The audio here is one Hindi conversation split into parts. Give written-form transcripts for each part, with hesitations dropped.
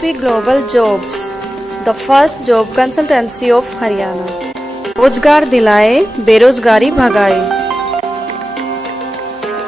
HP Global Jobs, the first job consultancy of Haryana. रोजगार दिलाए, बेरोजगारी भगाए।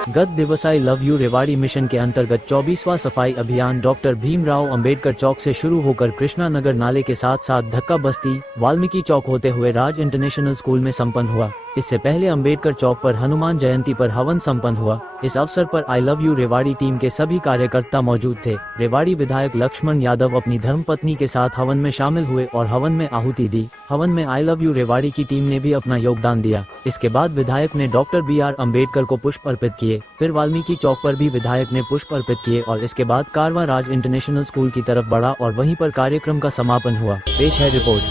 गत दिवस I love you Rewari mission के अंतर्गत 24वां सफाई अभियान डॉक्टर भीमराव अंबेडकर चौक से शुरू होकर कृष्णा नगर नाले के साथ साथ धक्का बस्ती, वाल्मीकि चौक होते हुए राज इंटरनेशनल स्कूल में संपन्न हुआ। इससे पहले अंबेडकर चौक पर हनुमान जयंती पर हवन संपन्न हुआ। इस अवसर पर I love you Rewari team के सभी कार्यकर्ता मौजूद थे। रेवाड़ी विधायक लक्ष्मण यादव अपनी धर्मपत्नी के साथ हवन में शामिल हुए और हवन में आहुति दी। हवन में आई लव यू रेवाड़ी की टीम ने भी अपना योगदान दिया। इसके बाद विधायक ने डॉक्टर BR अम्बेडकर को पुष्प अर्पित किए। फिर वाल्मीकि चौक पर भी विधायक ने पुष्प अर्पित किए और इसके बाद कारवां राज इंटरनेशनल स्कूल की तरफ बढ़ा और वहीं पर कार्यक्रम का समापन हुआ। पेश है रिपोर्ट।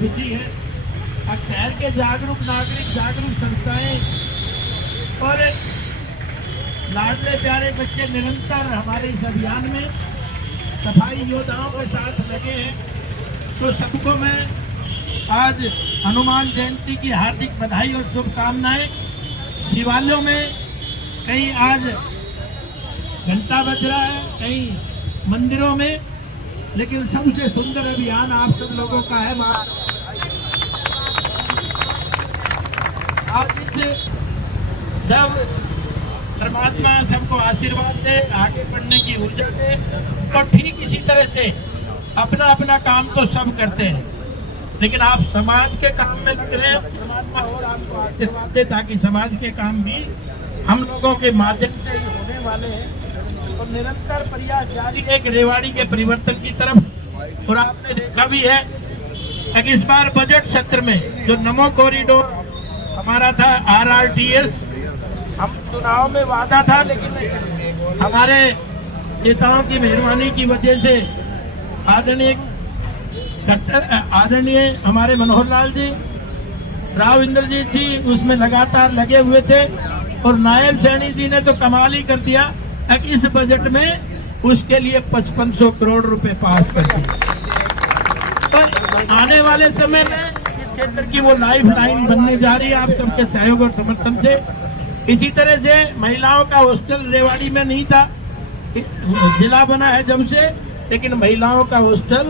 खुशी है और शहर के जागरूक नागरिक, जागरूक संस्थाएं और लाडले प्यारे बच्चे निरंतर हमारे इस अभियान में सफाई योद्धाओं के साथ लगे हैं। तो सबको मैं आज हनुमान जयंती की हार्दिक बधाई और शुभकामनाएं। शिवालयों में कहीं आज घंटा बज रहा है, कहीं मंदिरों में, लेकिन सबसे सुंदर अभियान आप सब लोगों का है। आज इस सब परमात्मा सबको आशीर्वाद दे, आगे बढ़ने की ऊर्जा दे। तो ठीक इसी तरह से अपना अपना काम तो सब करते हैं, लेकिन आप समाज के काम में लग रहे हैं। परमात्मा और आपको आशीर्वाद दे ताकि समाज के काम भी हम लोगों के माध्यम से ही होने वाले हैं और निरंतर प्रयास जारी है रेवाड़ी के परिवर्तन की तरफ। और आपने देखा भी है कि इस बार बजट सत्र में जो नमो कॉरिडोर हमारा था, RRTS, हम चुनाव में वादा था, लेकिन हमारे नेताओं की मेहरबानी की वजह से आदरणीय हमारे मनोहर लाल जी, राव इंद्रजीत जी उसमें लगातार लगे हुए थे और नायब सैनी जी ने तो कमाल ही कर दिया कि इस बजट में उसके लिए 5500 करोड़ रुपए पास कर दिए। पर आने वाले समय में इस क्षेत्र की वो लाइफ लाइन बनने जा रही है आप सबके सहयोग और समर्थन से। इसी तरह से महिलाओं का हॉस्टल रेवाड़ी में नहीं था, जिला बना है जब से, लेकिन महिलाओं का हॉस्टल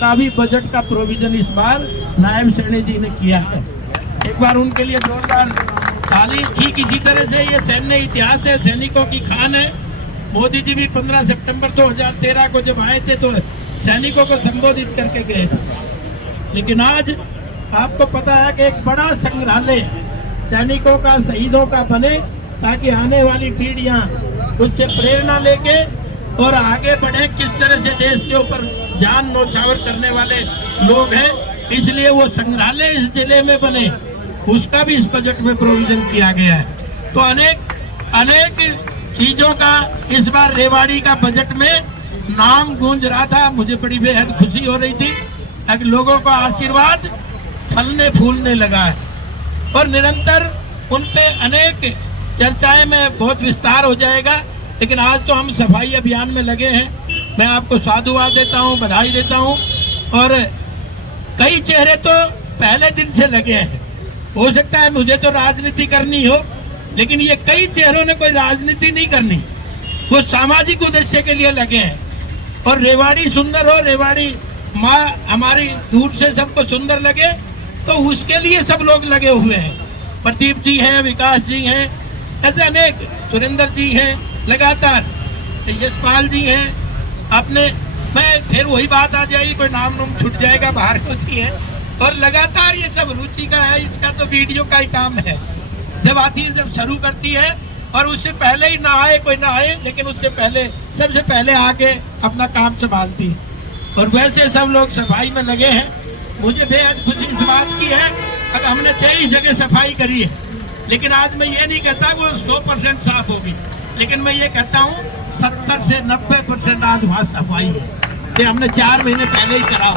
का भी बजट का प्रोविजन इस बार नायब सैनी जी ने किया है। एक बार उनके लिए जोरदार ताली। ठीक इसी तरह से ये सैन्य इतिहास है, सैनिकों की खान है। मोदी जी भी 15 सितंबर 2013 को जब आए थे तो सैनिकों को संबोधित करके गए थे, लेकिन आज आपको पता है कि एक बड़ा संग्रहालय सैनिकों का, शहीदों का बने, ताकि आने वाली पीढ़ियां उससे प्रेरणा लेके और आगे बढ़े। किस तरह से देश के ऊपर जान न्यौछावर करने वाले लोग हैं, इसलिए वो संग्रहालय इस जिले में बने, उसका भी इस बजट में प्रोविजन किया गया है। तो अनेक चीजों का इस बार रेवाड़ी का बजट में नाम गूंज रहा था। मुझे बड़ी बेहद खुशी हो रही थी कि लोगों का आशीर्वाद फलने फूलने लगा है और निरंतर उन पे अनेक चर्चाएं में बहुत विस्तार हो जाएगा। लेकिन आज तो हम सफाई अभियान में लगे हैं। मैं आपको साधुवाद देता हूं, बधाई देता हूं। और कई चेहरे तो पहले दिन से लगे हैं। हो सकता है मुझे तो राजनीति करनी हो, लेकिन ये कई चेहरों ने कोई राजनीति नहीं करनी, वो सामाजिक उद्देश्य के लिए लगे हैं। और रेवाड़ी सुंदर हो, रेवाड़ी माँ हमारी दूर से सबको सुंदर लगे, तो उसके लिए सब लोग लगे हुए हैं। प्रदीप जी हैं, विकास जी हैं, ऐसे अनेक, सुरेंद्र जी हैं, लगातार यशपाल जी हैं। आपने मैं फिर वही बात आ जाएगी, कोई नाम छूट जाएगा, बाहर होती है। और लगातार ये सब रुचि का है, इसका तो वीडियो का ही काम है। जब आती है, जब शुरू करती है और उससे पहले ही ना आए कोई ना आए, लेकिन उससे पहले सबसे पहले आके अपना काम संभालती है। और वैसे सब लोग सफाई में लगे हैं। मुझे बेहद खुशी इस बात की है कि हमने 23 जगह सफाई करी है, लेकिन आज मैं ये नहीं कहता वो 100% साफ होगी, लेकिन मैं ये कहता हूँ 70 से 90% आज वहाँ सफाई है। ये हमने 4 महीने पहले ही करा।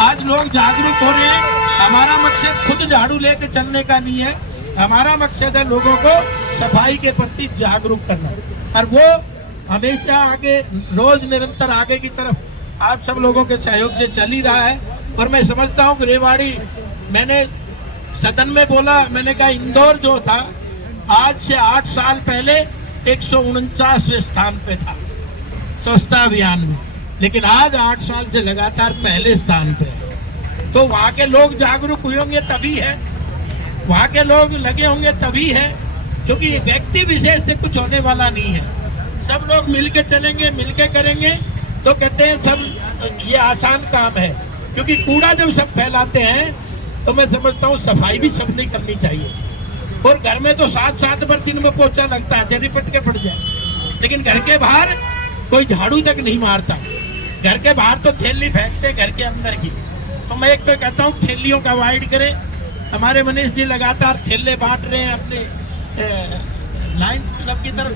आज लोग जागरूक हो रहे हैं। हमारा मकसद खुद झाड़ू लेके चलने का नहीं है, हमारा मकसद है लोगों को सफाई के प्रति जागरूक करना। और वो हमेशा आगे, रोज निरंतर आगे की तरफ आप सब लोगों के सहयोग से चल ही रहा है। और मैं समझता हूँ कि रेवाड़ी, मैंने सदन में बोला, मैंने कहा इंदौर जो था आज से 8 साल पहले 149वें स्थान पे था स्वच्छता अभियान में, लेकिन आज 8 साल से लगातार पहले स्थान पे है। तो वहाँ के लोग जागरूक हुए होंगे तभी है, वहाँ के लोग लगे होंगे तभी है, क्योंकि व्यक्ति विशेष से कुछ होने वाला नहीं है। सब लोग मिलके चलेंगे, मिलके करेंगे तो कहते हैं सब ये आसान काम है, क्योंकि कूड़ा जब सब फैलाते हैं तो मैं समझता हूँ सफाई भी सबने करनी चाहिए। और घर में तो 7 बार दिन में पोछा लगता है, जरी पट के पड़ जाए, लेकिन घर के बाहर कोई झाड़ू तक नहीं मारता। घर के बाहर तो थैली फेंकते, घर के अंदर की। तो मैं एक तो कहता हूँ थैलियों का अवॉइड करें। हमारे मनीष जी लगातार थैले बांट रहे हैं अपने लायंस क्लब की तरफ,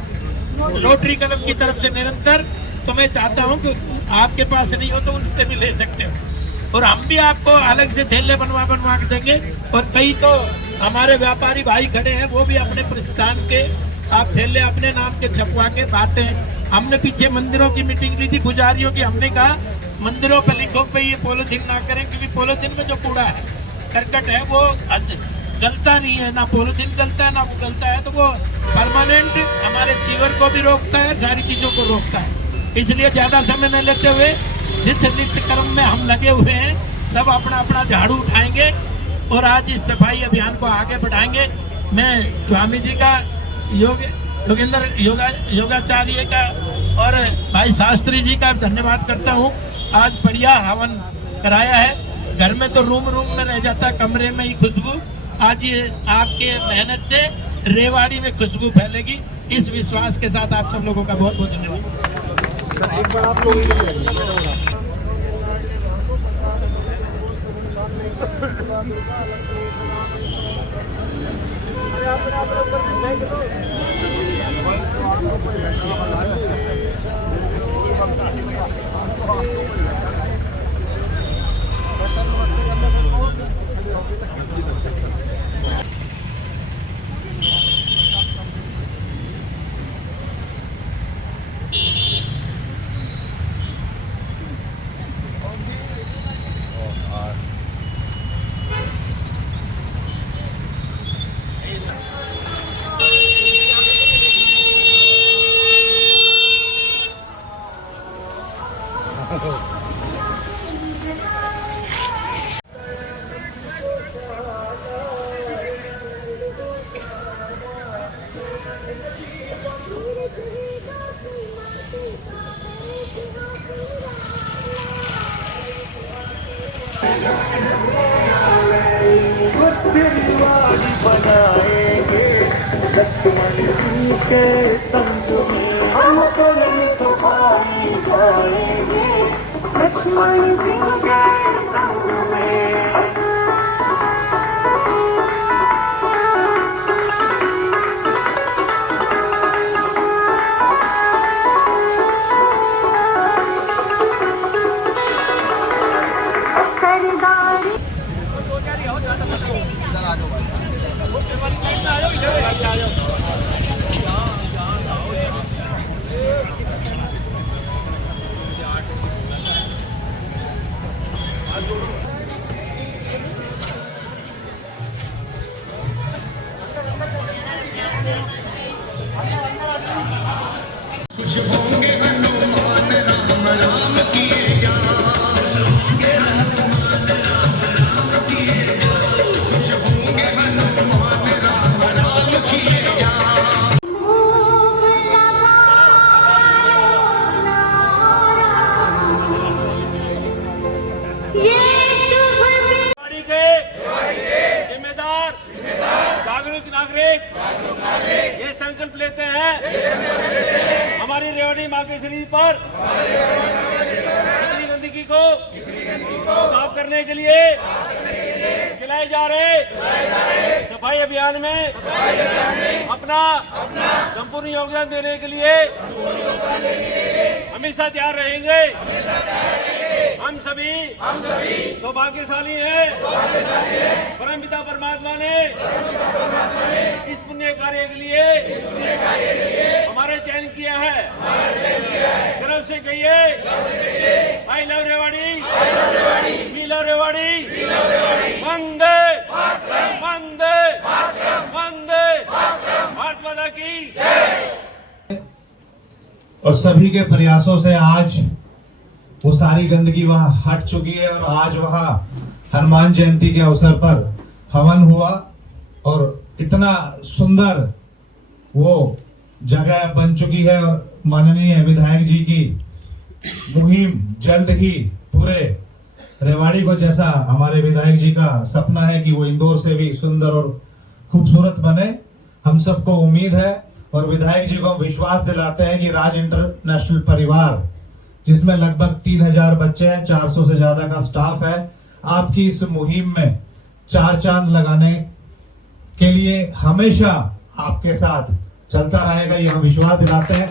रोटरी क्लब की तरफ से निरंतर। तो मैं चाहता हूँ कि आपके पास नहीं हो तो उनसे भी ले सकते हो, और हम भी आपको अलग से थैले बनवा के देंगे। और कई तो हमारे व्यापारी भाई खड़े हैं, वो भी अपने प्रतिष्ठान के आप थैले अपने नाम के छपवा के बांटे। हमने पीछे मंदिरों की मीटिंग ली थी पुजारियों की, हमने कहा मंदिरों पर लिखो भाई ये पॉलिथीन ना करें, क्योंकि पॉलिथीन में जो कूड़ा है, करकट है, वो गलता नहीं है, ना पॉलिथीन गलता है ना वो गलता है, तो वो परमानेंट हमारे सीवर को भी रोकता है, सारी चीजों को रोकता है। इसलिए ज्यादा समय न लेते हुए जिस नित्य कर्म में हम लगे हुए हैं, सब अपना अपना झाड़ू उठाएंगे और आज इस सफाई अभियान को आगे बढ़ाएंगे। मैं स्वामी जी का, योगाचार्य का और भाई शास्त्री जी का धन्यवाद करता हूँ। आज बढ़िया हवन कराया है। घर में तो रूम में रह जाता, कमरे में ही खुशबू। आज ये आपके मेहनत से रेवाड़ी में खुशबू फैलेगी, इस विश्वास के साथ आप सब लोगों का बहुत बहुत धन्यवाद। एक बार आप लोग बनाएंगे लक्ष्मण जी के संग में, हम करें सफाई गाएंगे लक्ष्मण जी के संग में। ये संकल्प लेते हैं हमारी रेवाड़ी माँ के शरीर पर गंदगी को साफ करने के लिए चलाए जा रहे सफाई अभियान में अपना संपूर्ण योगदान देने के लिए हमेशा तैयार रहेंगे। हम सभी सौभाग्यशाली हैं। परमपिता परमात्मा ने इस पुण्य कार्य के लिए हमारे चयन किया है। गर्व से कहिए, I love Rewari, we love Rewari. और सभी के प्रयासों से आज वो सारी गंदगी वहां हट चुकी है और आज वहां हनुमान जयंती के अवसर पर हवन हुआ और इतना सुंदर वो जगह बन चुकी है। और माननीय विधायक जी की मुहिम जल्द ही पूरे रेवाड़ी को, जैसा हमारे विधायक जी का सपना है कि वो इंदौर से भी सुंदर और खूबसूरत बने, हम सबको उम्मीद है। और विधायक जी को हम विश्वास दिलाते हैं कि राज इंटरनेशनल परिवार, जिसमें लगभग 3000 बच्चे हैं, 400 से ज्यादा का स्टाफ है, आपकी इस मुहिम में 4 चांद लगाने के लिए हमेशा आपके साथ चलता रहेगा, ये हम विश्वास दिलाते हैं।